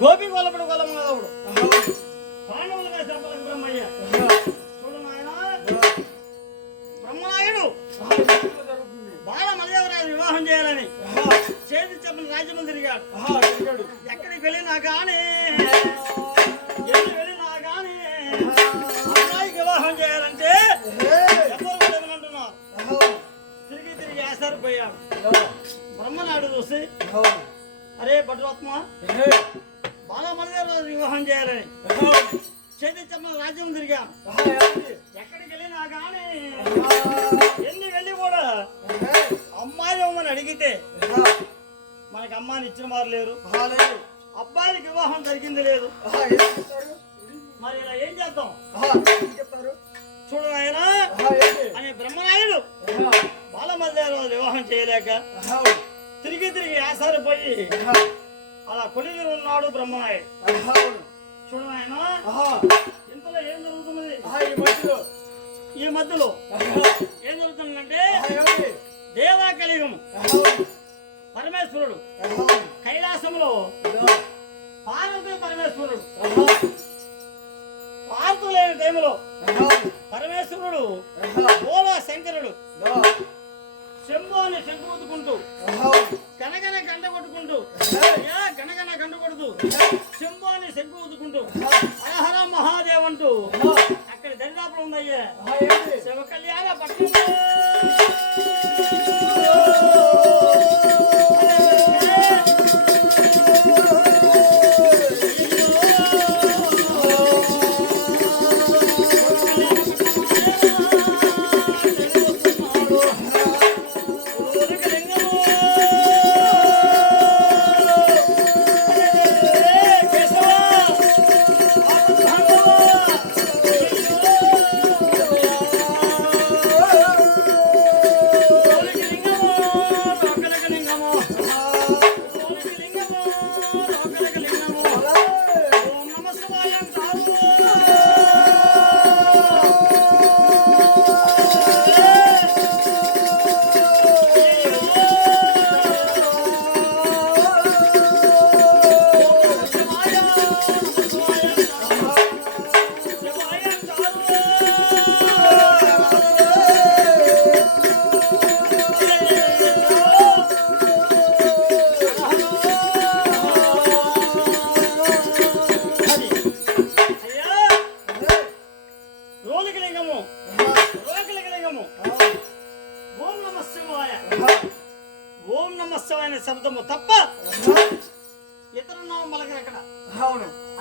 గోపి గొల్లపడు గొల్లమాధవుడు పాండవులుగా సంపలకు బ్రహ్మయ్య చూడు నాయన బ్రహ్మనాయుడు బాల మలదేవరాజు వివాహం చేయాలని చేతి చెప్పిన రాజ్యములు తిరిగాడు. ఎక్కడికి వెళ్ళినా కానీ అమ్మాయికి వివాహం చేయాలంటే ఎవరు లేవనంటున్నారు. తిరిగి తిరిగి ఆశారిపోయాడు. బ్రహ్మనాయుడు చూసి అరే భద్రాత్మ బాల మలదేవరాజు వివాహం చేయాలని చేతి చెప్పిన రాజ్యం తిరిగాను. ఎక్కడికి వెళ్ళినా కానీ ఎన్ని వెళ్ళి కూడా అమ్మాయి అమ్మని అడిగితే మనకి అమ్మాయిని ఇచ్చిన వారు లేరు, అబ్బాయికి వివాహం జరిగింది లేదు. మరి ఇలా ఏం చేద్దాం చూడు ఆయన అనే బ్రహ్మనాయుడు బాలమల్లేరాజు వివాహం చేయలేక తిరిగి తిరిగి ఆసారిపోయి అలా కొలిగి ఉన్నాడు బ్రహ్మనాయుడు. చూడు ఆయన ఇంతలో ఏం జరుగుతున్నది, ఈ మధ్యలో ఏం జరుగుతుందంటే దేవా కలియుగము పరమేశ్వరుడు కైలాసంలో పార్వతీ పరమేశ్వరుడు పార్వతీ లేని టైంలో పరమేశ్వరుడు బోలా శంకరుడు శంభు అని శంకుతుకుంటూ గనగన గంట కొట్టుకుంటూ గనగన గంట కొడుతూ శంభు అని శంకుతుకుంటూ హరహర మహాదేవ్ అంటూ అక్కడ దరిదాపులు ఉందయ్యే శివ కళ్యాణ పట్టణం. ఓం నమ శివాయ శబ్దము తప్ప ఇతర నామం పలకరక్కడ.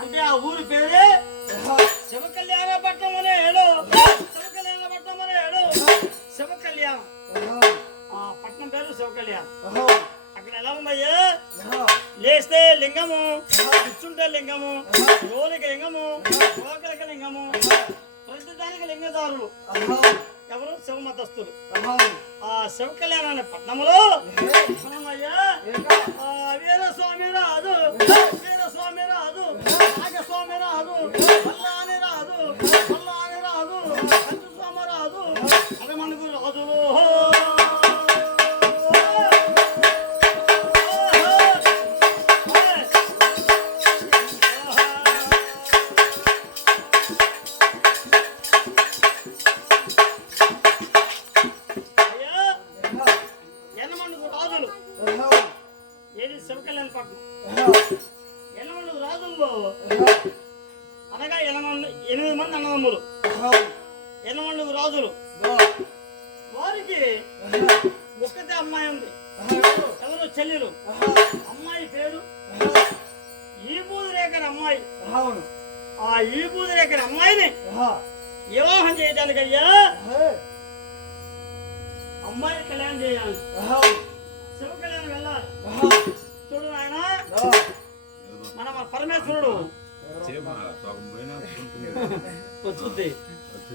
అంటే ఆ ఊరి పేరే శివ కళ్యాణ పట్టణం అనే ఏడు, శివ కళ్యాణ పట్టణం అనే ఏడు, శివ కళ్యాణం. ఆ పట్టణం పేరు శివ కళ్యాణం. అక్కడ ఎలా ఉందయ్యా, లేస్తే లింగము, కూర్చుంటే లింగము, రోలికి లింగము, రోకలికి లింగము, ప్రతిదానికి లింగదారులు ఎవరు శివమతస్తులు. ఆ శివ కళ్యాణ అనే పట్టణంలో వీరస్వామి రాదు, వీరస్వామి రాదు, నాగస్వామి రాదు, మల్లాని రాదు, మల్లాని రాదు, కంచుస్వామి రాదు, అది మనకు రాజులు. ఏది శివ కళ్యాణ పట్టణం. ఎనమండు రాజుల్లో అనగా 8 మంది అన్నదమ్ములు, 8 రాజులు. వారికి ఒక్కతే అమ్మాయి ఉంది, ఎవరు చెల్లెలు. అమ్మాయి పేరు ఈబూదిరేఖని అమ్మాయి. ఆ ఈబూదిరేఖని అమ్మాయిని వివాహం చేయడానికి అయ్యా అమ్మాయి కళ్యాణం చేయాలి, శివ కళ్యాణం వెళ్ళాలి. చూడు ఆయన మన పరమేశ్వరుడు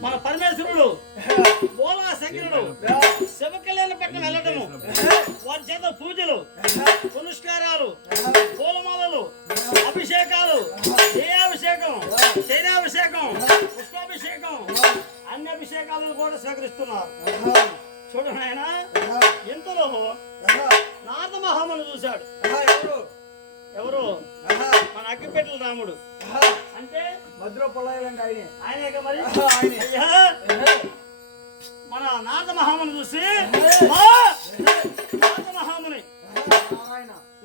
మన పరమేశ్వరుడు బోలా శంకరుడు శివ కళ్యాణ పట్టణం వెళ్ళటము, వారి చేత పూజలు, పునస్కారాలు, పూలమాలలు, అభిషేకాలు, దేయాభిషేకం, తైలాభిషేకం, పుష్పాభిషేకం, అన్ని అభిషేకాలను కూడా స్వీకరిస్తున్నారు. చూడు ఆయన ఎంతలో నారద మహాముని చూశాడు. ఎవరు మన అగ్గిపెట్టెల రాముడు అంటే మధ్యలో పొలాలంటే ఆయనే. ఆయనే మరి ఆయనే. అయ్యా మన నారద మహాముని చూసి నారద మహాముని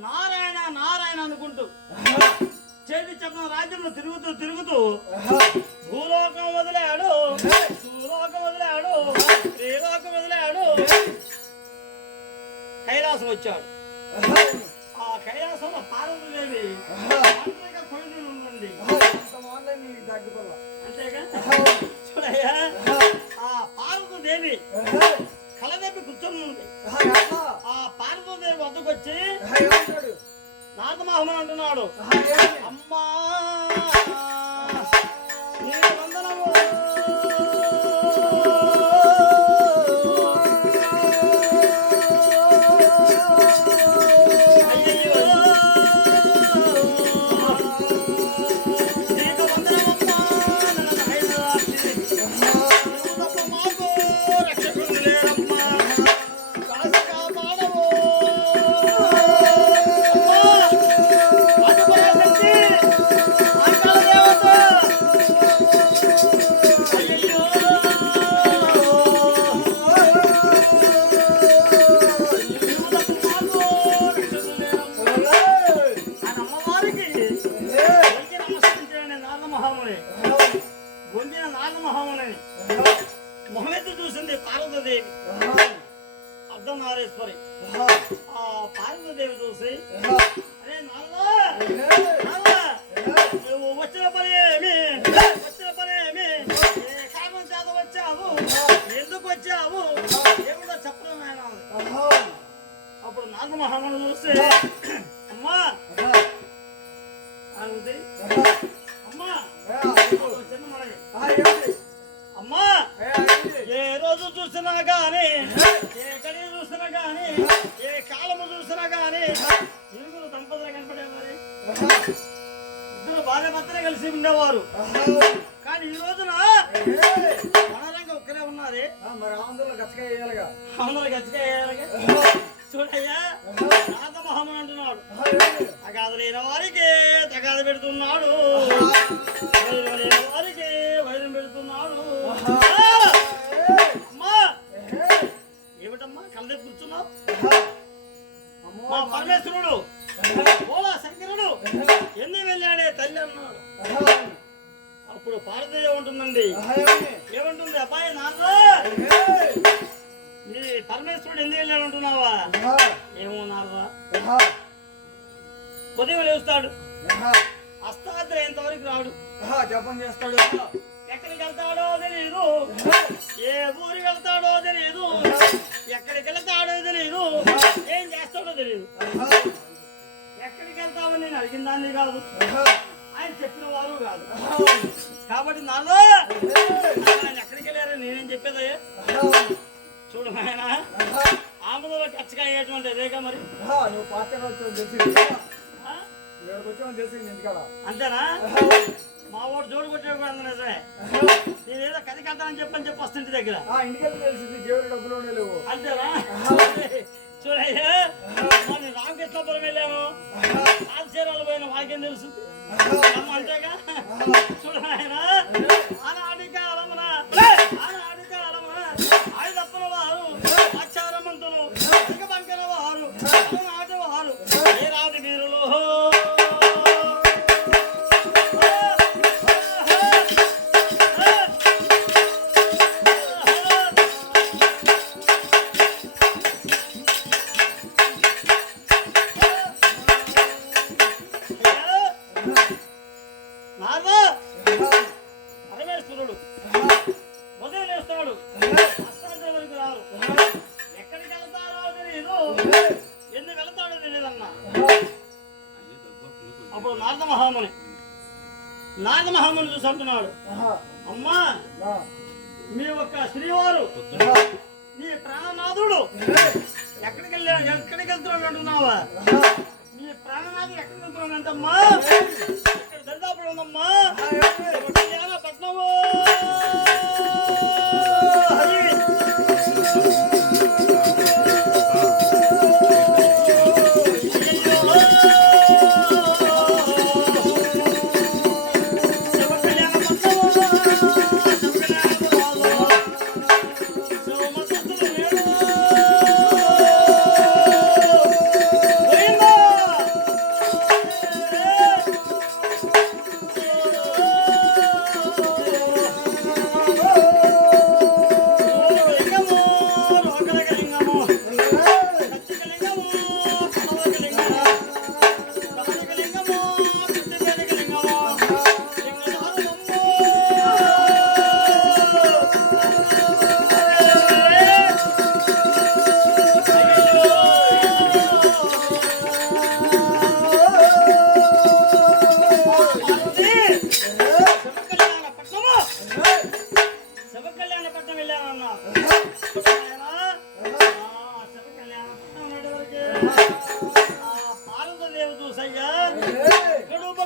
నారాయణ నారాయణ అనుకుంటూ చేతి చెప్పిన రాజ్యంలో తిరుగుతూ తిరుగుతూ భూలోకం వదిలాడు, భూలోకం వదిలాడు, శ్రీలోకం వదిలాడు, కైలాసం వచ్చాడు. ఆ కైలాసంలో పార్వతీదేవి కొడుకుని ఉందండి. అంతేగా చూడయ్యా, ఆ పార్వతీదేవి కలదెప్పి కూర్చొని ఉంది. ఆ పార్వతీదేవి వద్దకు వచ్చి నారద మహాముని అంటున్నాడు, అమ్మా నీకు వందనము. గొంజిన నారద మహాముని మొహమెత్తి చూసింది పార్వతీదేవి, అర్ధనారేశ్వరి. ఆ పార్వతీదేవి చూసి, అరే నువ్వు వచ్చిన పని ఏమి, వచ్చిన పని ఏమి, ఏ కారణం చేత వచ్చావు, ఎందుకు వచ్చావు, ఏమిటో చెప్పడం ఆయన. అప్పుడు నారద మహాముని చూసి, అమ్మా అమ్మా అమ్మా ఏ రోజు చూసినా గాని, ఏ గడి చూసినా గాని, ఏ కాలము చూసినా గాని ఇరుగురు దంపతులు కనపడేవారు. ఇద్దరు భార్య భర్తలే కలిసి ఉండేవారు. కానీ ఈ రోజున వనరంగా ఒక్కరే ఉన్నారే. మరి ఆంధ్రలో గచ్చకాయాలిగా, ఆంధ్రలో గచ్చకాయాలిగా. చూడయ్యా, నారద మహాముని అంటున్నాడు, తగాదు లేని వారికి తగాదు పెడుతున్నాడు, వైరం లేని వారికి వైరం పెడుతున్నాడు. అమ్మా ఏమిటమ్మా కళ్ళ కూర్చున్నావు? మా పరమేశ్వరుడు ఓలా శంకరుడు ఎన్ని వెళ్ళాడే తల్లి అన్నాడు. అప్పుడు పార్వతి ఏముంటుందండి, ఏముంటుంది, అబ్బాయి నాన్న నీ పరమేశ్వరుడు ఎందుకు వెళ్ళాడు అంటున్నావా? ఏమో నారదా, ఉదయం లేస్తాడు, అస్తాద్రి ఇంతవరకు రాడు, జపం చేస్తాడు, ఎక్కడికి వెళ్తాడో తెలియదు, ఏ ఊరికి వెళ్తాడో తెలియదు, ఎక్కడికి వెళ్తాడో తెలియదు, ఏం చేస్తాడో తెలియదు. ఎక్కడికి వెళ్తామని నేను అడిగిన దాన్ని కాదు, ఆయన చెప్పిన వారు కాదు. కాబట్టి నాలో ఆయన ఎక్కడికి వెళ్ళారని నేనేం చెప్పేదయ్యా. చూడు ఆయన ఆంధ్రలో ఖర్చుగా అయ్యేటువంటి అదేగా మరి. నువ్వు పాత్ర అంతేనా? మా వాడు జోడు కొట్టే నిజమే. నేనేదో కథకి వెళ్తానని చెప్పని వస్తుంటే దగ్గర ఇంటికి తెలిసింది, జేబులో డబ్బులు లేవు. అంతేనా? చూడయ్యా, మనం రామకృష్ణపురం వెళ్ళాము, ఆల్చీరాలు పోయిన వాకేం తెలుస్తుంది అంతేగా. చూడాయన ఆనాడి కాలమున ఆయన తప్పన వారు ఆచారమంతులు పంపిన వారు నాటి వారు ఏ రాదు వీరులు. పరమేశ్వరుడు ఉదయం లేస్తాడు, అస్తాంతరం వరకు రారు, ఎక్కడికి వెళ్తారో తెలియదు, ఎందుకు వెళ్తాడో తెలియదన్నా. అప్పుడు నారద మహాముని చూసి అంటున్నాడు, అమ్మా మీ ఒక్క శ్రీవారు నీ ప్రాణనాథుడు ఎక్కడికి వెళ్తున్నాడు అంటున్నావా? నీ ప్రాణనాథుడు ఎక్కడికి వెళ్తున్నాడు అంటమ్మా, ఇక్కడ దరిదాపుడు ఉందమ్మా పట్నము.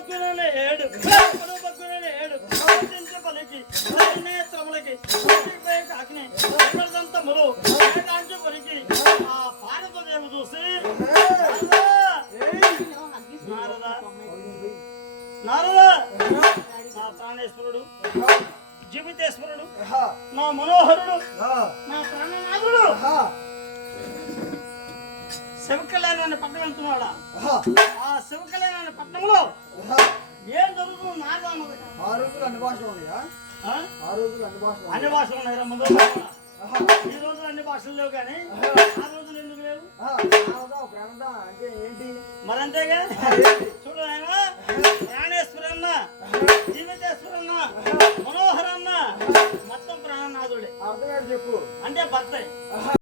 బగ్గునని ఏడు బగ్గునని ఏడు పలికి నేత్రములకి కాకిని దంతములు ఏడాంచు పలికి ఆ పార్వతదేవి చూసి నారదా నా ప్రాణేశ్వరుడు జీవితేశ్వరుడు నా మనోహరుడు నా ప్రాణనాథుడు శివకళ్యాణాన్ని పట్టణం వెళ్తున్నాడా ఆ శివకళ్యాణాన్ని పట్టణంలో ఏం జరుగుతుంది నారదా అన్నది. ఆ రోజులు అన్ని భాషలు ఉన్నాయా? ఆ రోజులు అన్ని భాషలు అన్ని భాషలు ఉన్నాయి ముందు ఈ రోజు అన్ని భాషలు లేవు కానీ ఆ రోజులు ఎందుకు లేవు ప్రేమదా అంటే ఏంటి మరంతేగా చూడు ఆయన ప్రాణేశ్వరన్న జీవితేశ్వరన్న మనోహరన్న మొత్తం ప్రాణనాథుడే అర్థం చెప్పు అంటే భర్త